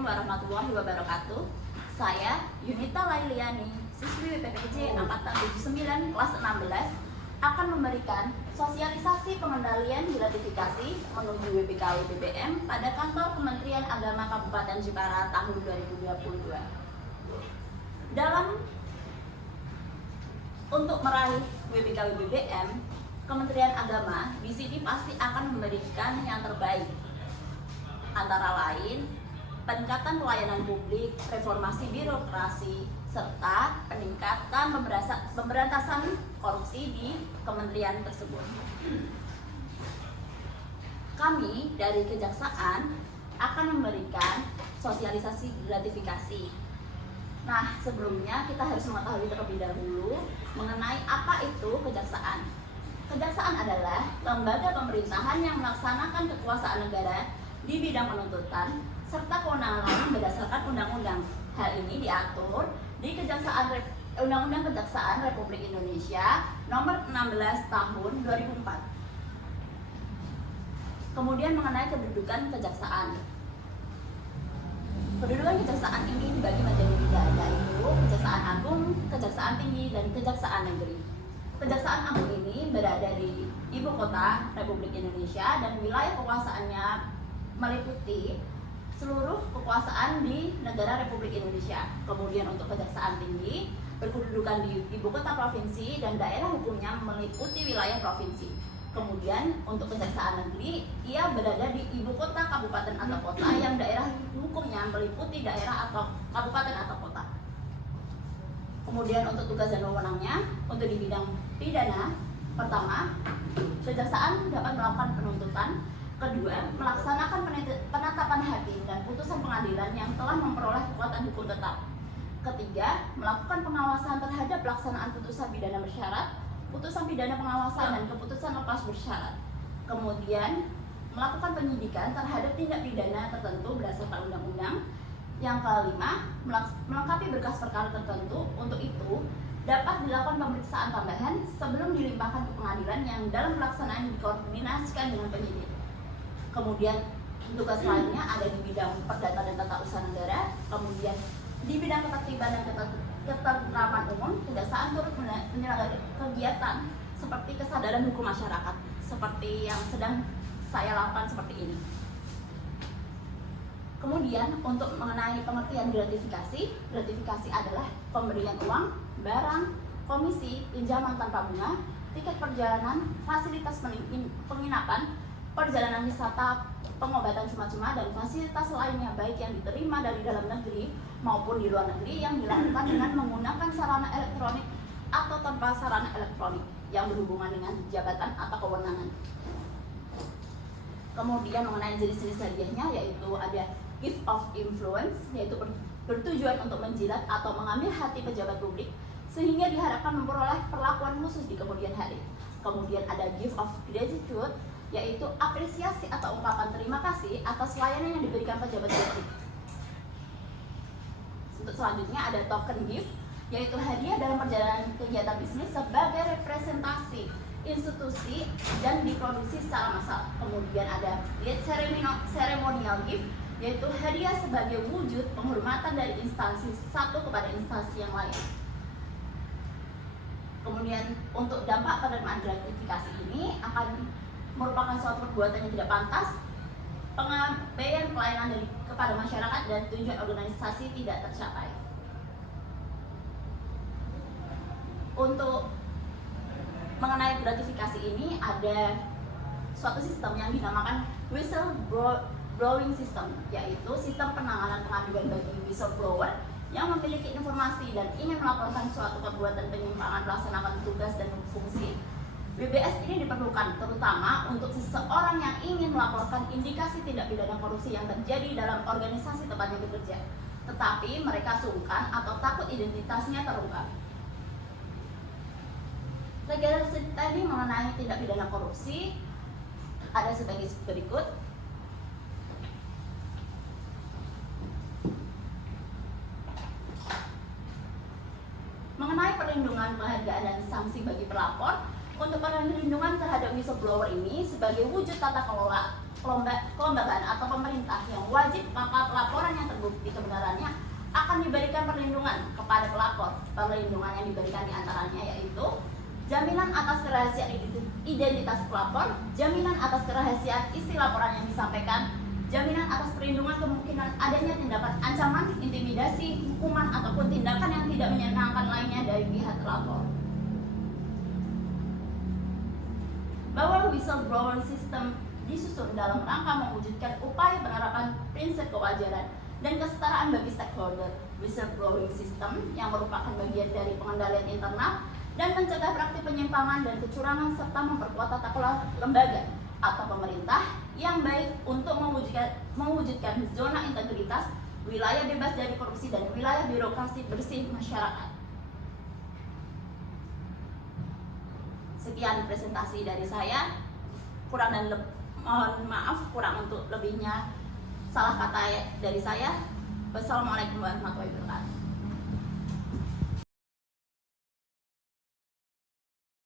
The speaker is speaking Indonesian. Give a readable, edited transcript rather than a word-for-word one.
Assalamualaikum warahmatullahi wabarakatuh. Saya Yunita Lailiani, siswi WPPJ Angkatan 79 kelas 16, akan memberikan sosialisasi pengendalian gratifikasi menuju WBKW BBM pada kantor Kementerian Agama Kabupaten Jepara tahun 2022. Untuk meraih WBKW BBM, Kementerian Agama di sini pasti akan memberikan yang terbaik, antara lain peningkatan pelayanan publik, reformasi birokrasi, serta peningkatan pemberantasan korupsi di kementerian tersebut. Kami dari Kejaksaan akan memberikan sosialisasi gratifikasi. Nah, sebelumnya kita harus mengetahui terlebih dahulu mengenai apa itu Kejaksaan. Kejaksaan adalah lembaga pemerintahan yang melaksanakan kekuasaan negara di bidang penuntutan serta kewenangan lain berdasarkan undang-undang. Hal ini diatur di Undang-Undang Kejaksaan Republik Indonesia Nomor 16 Tahun 2004. Kemudian mengenai kedudukan kejaksaan. Kedudukan kejaksaan ini dibagi menjadi 3, yaitu Kejaksaan Agung, Kejaksaan Tinggi, dan Kejaksaan Negeri. Kejaksaan Agung ini berada di ibu kota Republik Indonesia dan wilayah kekuasaannya meliputi seluruh kekuasaan di negara Republik Indonesia. Kemudian untuk Kejaksaan Tinggi berkedudukan di ibu kota provinsi dan daerah hukumnya meliputi wilayah provinsi. Kemudian untuk Kejaksaan Negeri, ia berada di ibu kota kabupaten atau kota yang daerah hukumnya meliputi daerah atau kabupaten atau kota. Kemudian untuk tugas dan wewenangnya, untuk di bidang pidana, pertama, Kejaksaan dapat melakukan penuntutan. Kedua, melaksanakan penetapan hakim dan putusan pengadilan yang telah memperoleh kekuatan hukum tetap. Ketiga, melakukan pengawasan terhadap pelaksanaan putusan pidana bersyarat, putusan pidana pengawasan, dan keputusan lepas bersyarat. Kemudian, melakukan penyidikan terhadap tindak pidana tertentu berdasarkan undang-undang. Yang kelima, melengkapi berkas perkara tertentu. Untuk itu, dapat dilakukan pemeriksaan tambahan sebelum dilimpahkan ke pengadilan yang dalam pelaksanaan dikoordinasikan dengan penyidik. Kemudian tugas lainnya ada di bidang perdata dan tata usaha negara. Kemudian di bidang ketertiban dan ketentraman umum, Kejaksaan turut menyelenggarakan kegiatan seperti kesadaran hukum masyarakat, seperti yang sedang saya lakukan seperti ini. Kemudian untuk mengenai pengertian gratifikasi adalah pemberian uang, barang, komisi, pinjaman tanpa bunga, tiket perjalanan, fasilitas penginapan, perjalanan wisata, pengobatan cuma-cuma, dan fasilitas lainnya baik yang diterima dari dalam negeri maupun di luar negeri yang dilakukan dengan menggunakan sarana elektronik atau tanpa sarana elektronik yang berhubungan dengan jabatan atau kewenangan. Kemudian mengenai jenis-jenis hadiahnya, yaitu ada gift of influence, yaitu bertujuan untuk menjilat atau mengambil hati pejabat publik sehingga diharapkan memperoleh perlakuan khusus di kemudian hari. Kemudian ada gift of gratitude, yaitu apresiasi atau ungkapan terima kasih atas layanan yang diberikan pejabat publik. Untuk selanjutnya ada token gift, yaitu hadiah dalam perjalanan kegiatan bisnis sebagai representasi institusi dan diproduksi secara massal. Kemudian ada lead ceremonial gift, yaitu hadiah sebagai wujud penghormatan dari instansi satu kepada instansi yang lain. Kemudian untuk dampak penerimaan gratifikasi ini akan merupakan suatu perbuatan yang tidak pantas, pengabaian pelayanan kepada masyarakat, dan tujuan organisasi tidak tercapai. Untuk mengenai gratifikasi ini ada suatu sistem yang dinamakan whistleblowing system, yaitu sistem penanganan pengaduan bagi whistleblower yang memiliki informasi dan ingin melaporkan suatu perbuatan penyimpangan melaksanakan tugas dan fungsi. WBS ini diperlukan terutama untuk seseorang yang ingin melaporkan indikasi tindak pidana korupsi yang terjadi dalam organisasi tempatnya bekerja, tetapi mereka sungkan atau takut identitasnya terungkap. Regulasi tadi mengenai tindak pidana korupsi ada sebagai berikut. Mengenai perlindungan, penghargaan, dan sanksi bagi pelapor, untuk perlindungan terhadap whistleblower ini sebagai wujud tata kelola kelembagaan atau pemerintah yang wajib, maka pelaporan yang terbukti kebenarannya akan diberikan perlindungan kepada pelapor. Perlindungan yang diberikan diantaranya yaitu jaminan atas kerahasiaan identitas pelapor, jaminan atas kerahasiaan isi laporan yang disampaikan, jaminan atas perlindungan kemungkinan adanya tindakan ancaman, intimidasi, hukuman, ataupun tindakan yang tidak menyenangkan lainnya dari pihak terlapor. Bahwa whistleblower system disusun dalam rangka mewujudkan upaya penerapan prinsip kewajaran dan kesetaraan bagi stakeholder. Whistleblowing system yang merupakan bagian dari pengendalian internal dan mencegah praktik penyimpangan dan kecurangan serta memperkuat tata kelola lembaga atau pemerintah yang baik untuk mewujudkan zona integritas, wilayah bebas dari korupsi, dan wilayah birokrasi bersih masyarakat. Sekian presentasi dari saya. Mohon maaf kurang untuk lebihnya salah kata dari saya. Wassalamualaikum warahmatullahi wabarakatuh.